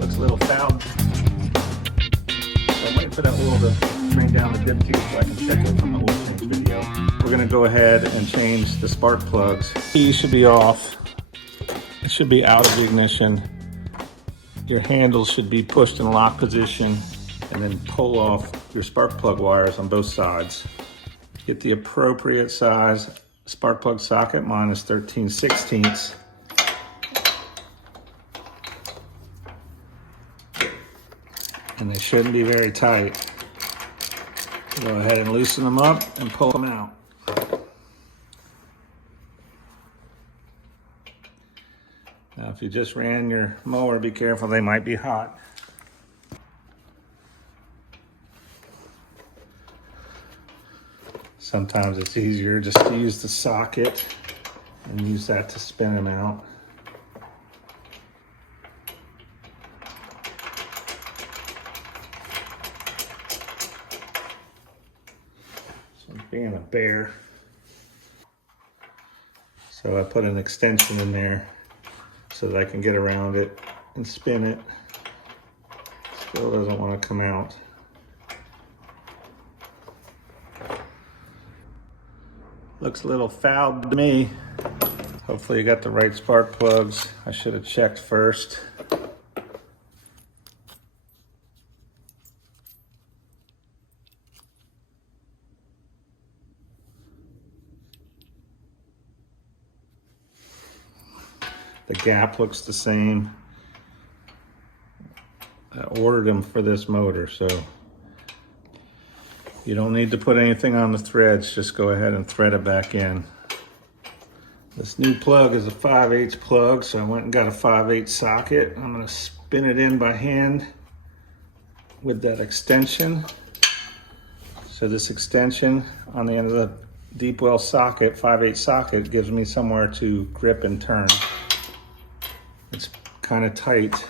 Looks a little foul. So I'm waiting for that oil to drain down the dip tube so I can check it from the oil change video. We're gonna go ahead and change the spark plugs. Key should be off. It should be out of the ignition. Your handles should be pushed in lock position, and then pull off your spark plug wires on both sides. Get the appropriate size spark plug socket. Mine is 13/16. And they shouldn't be very tight. Go ahead and loosen them up and pull them out. Now, if you just ran your mower, be careful, they might be hot. Sometimes it's easier just to use the socket and use that to spin them out. So I'm being a bear. So I put an extension in there so that I can get around it and spin it. Still doesn't want to come out. Looks a little foul to me. Hopefully you got the right spark plugs. I should have checked first. The gap looks the same. I ordered them for this motor, so you don't need to put anything on the threads. Just go ahead and thread it back in. This new plug is a 5/8 plug, so I went and got a 5/8 socket. I'm gonna spin it in by hand with that extension. So this extension on the end of the deep well socket, 5/8 socket, gives me somewhere to grip and turn. It's kind of tight.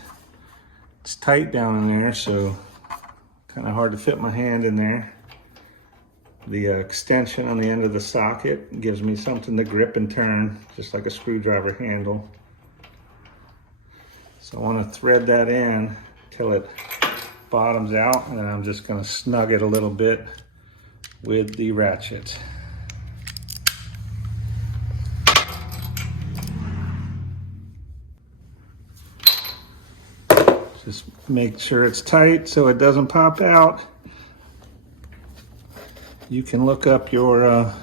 It's tight down in there, so kind of hard to fit my hand in there. The extension on the end of the socket gives me something to grip and turn, just like a screwdriver handle. So I want to thread that in till it bottoms out, and then I'm just going to snug it a little bit with the ratchet. Just make sure it's tight so it doesn't pop out. You can look up your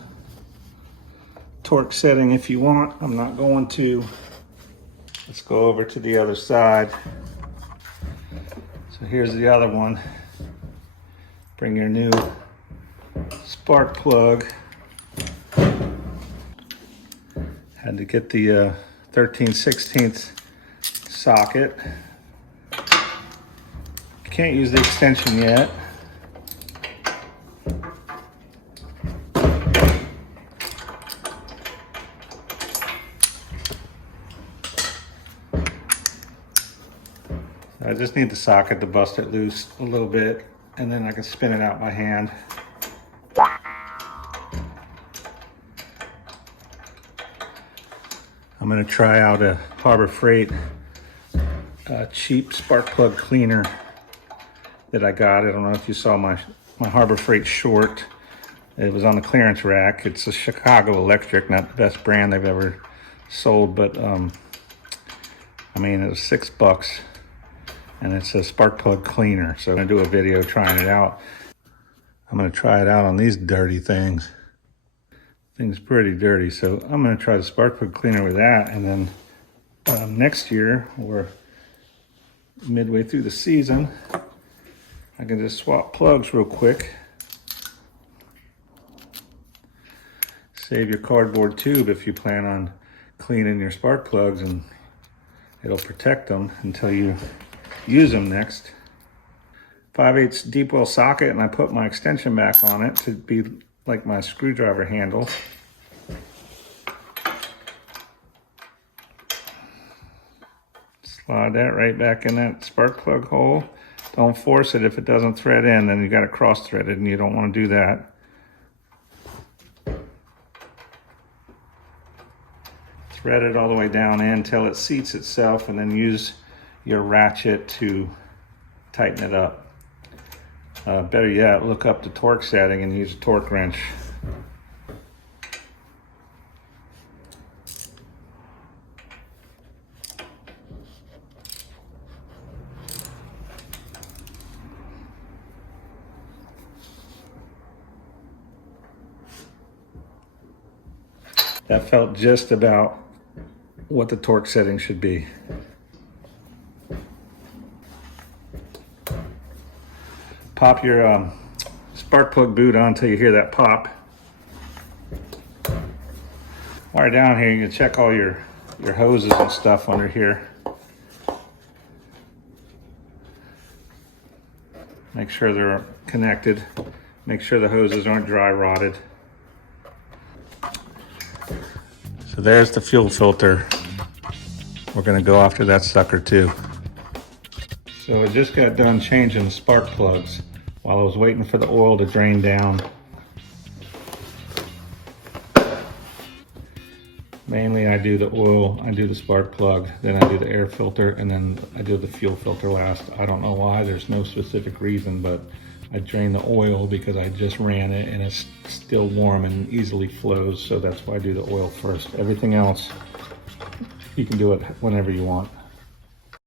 torque setting if you want. I'm not going to. Let's go over to the other side. So here's the other one. Bring your new spark plug. Had to get the 13/16 socket. Can't use the extension yet. I just need the socket to bust it loose a little bit, and then I can spin it out by hand. I'm going to try out a Harbor Freight cheap spark plug cleaner that I got. I don't know if you saw my Harbor Freight short. It was on the clearance rack. It's a Chicago Electric, not the best brand they've ever sold, but I mean, it was $6. And it's a spark plug cleaner. So I'm gonna do a video trying it out. I'm gonna try it out on these dirty things. Thing's pretty dirty, so I'm gonna try the spark plug cleaner with that, and then next year, or midway through the season, I can just swap plugs real quick. Save your cardboard tube if you plan on cleaning your spark plugs, and it'll protect them until you use them next. 5/8 deep well socket, and I put my extension back on it to be like my screwdriver handle. Slide that right back in that spark plug hole. Don't force it. If it doesn't thread in, then you got to cross thread it, and you don't want to do that. thread it all the way down in until it seats itself, and then use your ratchet to tighten it up. Better yet, look up the torque setting and use a torque wrench. That felt just about what the torque setting should be. Pop your spark plug boot on until you hear that pop. While you're down here, you can check all your hoses and stuff under here. Make sure they're connected. Make sure the hoses aren't dry rotted. So there's the fuel filter. We're gonna go after that sucker too. So I just got done changing the spark plugs while I was waiting for the oil to drain down. Mainly I do the oil, I do the spark plug, then I do the air filter, and then I do the fuel filter last. I don't know why, there's no specific reason, but I drain the oil because I just ran it and it's still warm and easily flows, so that's why I do the oil first. Everything else, you can do it whenever you want.